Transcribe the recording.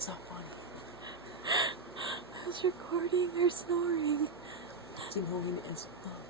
It's not funny. I was recording her snoring. It's annoying as fuck.